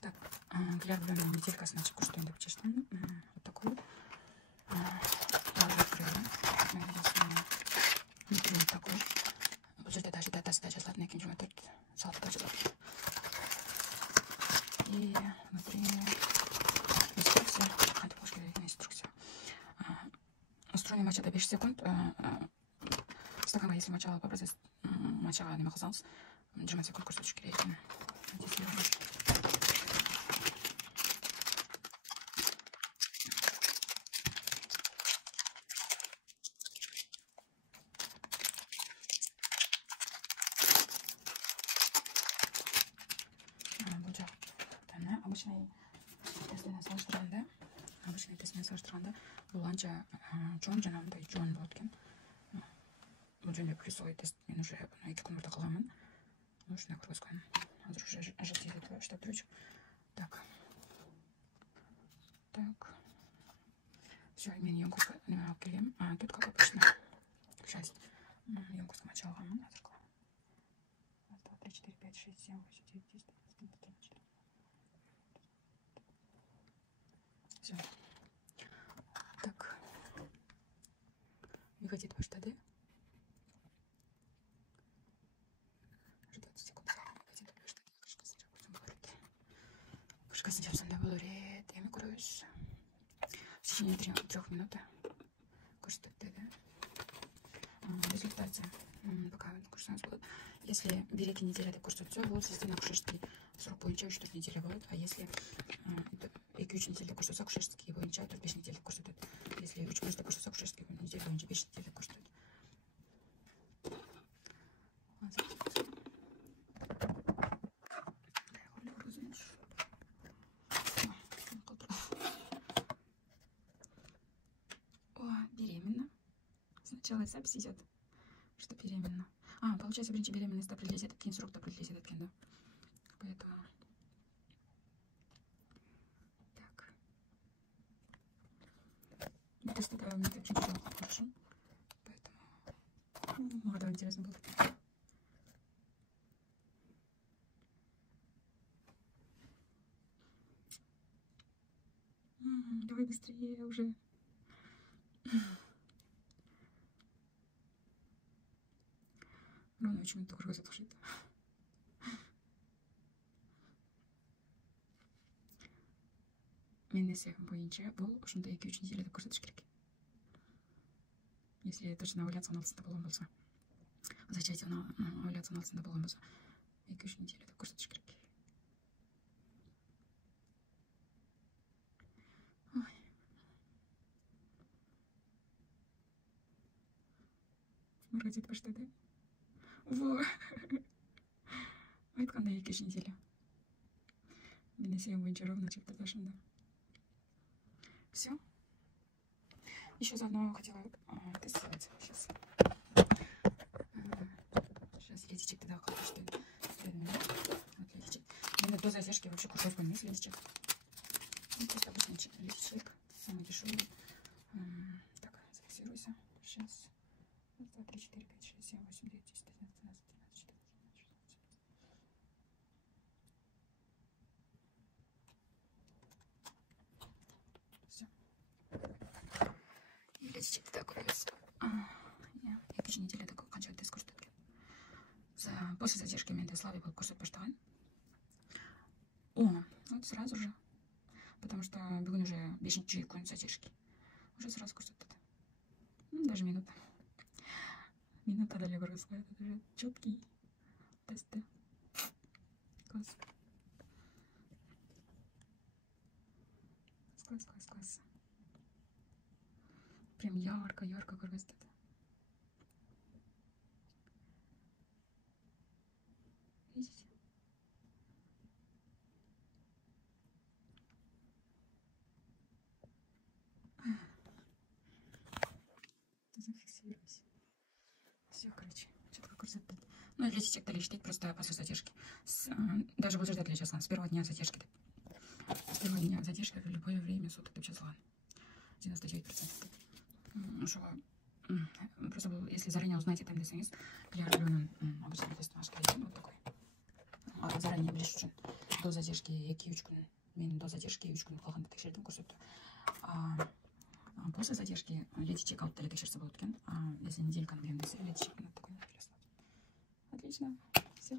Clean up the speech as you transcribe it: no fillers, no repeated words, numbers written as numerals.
Так, глянь, неделька, значит, что я почему вот такой. Я уже открыла. Внутри вот такой. Вот это даже задача златная, кинжал тут салфетка златная. И внутри инструкция. Это пошли инструкция. Устроение моча до 5 секунд. Стаканға если мочала по процесс мочаға неме қылсаңыз 20 секунд көрсетуші керек екен. Бұл жақтаны обычный тестімен салыштырғанда бұл анша жон жаңағындай жон болады екен. Бұл жөнде плюсовой тест мен уже 2 күн бұрда қылғанмын. Осындай көргізген. Қазір уже ажыртезді штаб тұрычық. Так. Все, мен емкостқа неме алып келгем. Тут как обычно 6 емкостқа моча алғанмын. Қазір қылам. 1, 2, 3, 4, 5, 6, 7, 8, 9, 10, 11, 12, 13. Все. Так. Выходит по штады. 20 секунд. Қышқасын жапсам да болар еді. Еме көріңіз. В течение 3 минут көрсетті. В результате пока көрсеңіз болады. Если 1-2 неделя деп көрсетсе, бұл сіздің акушерский срок бойынша 3-4 неделя болады. А если 2-3 неделя деп көрсетсе, акушерский бойынша 4-5 неделя деп көрсетеді. Если 3 деп көрсетсе, акушерский неделя бойынша 5 неделя деп көрсетеді. Беременна. Сначала запись идет, что беременна. Получается, бірінші беременность определить кейін срок определить екен, да. Поэтому так. Тест это мне чуть-чуть хорошо. Поэтому молодой интересно было. Давай быстрее уже. Ровно очень много розетушит. Мен десе бойынша бұл ұшында 2-3 неделя деп көрсетіш керек. Если точно овуляция алтысында болған болса. Зачатие овуляция алтысында болған болса. 2-3 неделя деп көрсетіш керек. Родит по штаны. Во! Айтқандай 2-3 неделя. Мен десе бойынша ровно чекті дашында. Все. Еще заодно хотела тест сделать. Сейчас летичек тогда хочу, что вот летичек. Именно до задержки вообще кусок вниз летичек. Просто обычный летичек. Самый дешевый. Так, зафиксируйся. Сейчас. 1, 2, 3, 4, 5, 6, 7, 8, 9, 10, 11, 12, 13, 14, 15, 16, 17. Все. И летичек такой. 2 недели такой қанша тест көрсеткен. После задержки мен Славе был көрсетіп баштаған. Вот сразу же. Потому что бүгін уже 5-ші күн задержки. Уже сразу көрсетті. Даже минута. Минута дали городская. Это уже четкий тесты. Класс. Класс. Прям ярко городская. Видите? Зафиксируйся. Все, короче, четко көрсетті. Ну, летичек дали штейт просто после задержки. Даже вот ждать сейчас с первого дня задержки. С первого дня задержки в любое время суток ты жазылған. 99%. Что просто если заранее узнаете там десеңіз, я люблю обычный тест наш вот такой. Заранее ближе. до задержки 2-3 күн. Мен до задержки 3 күн калганда текшердим, көрсөттү. После задержки леди чекаут деле текшерсе болот экен. Если неделька, наверное, леди чекаут. Отлично. Все.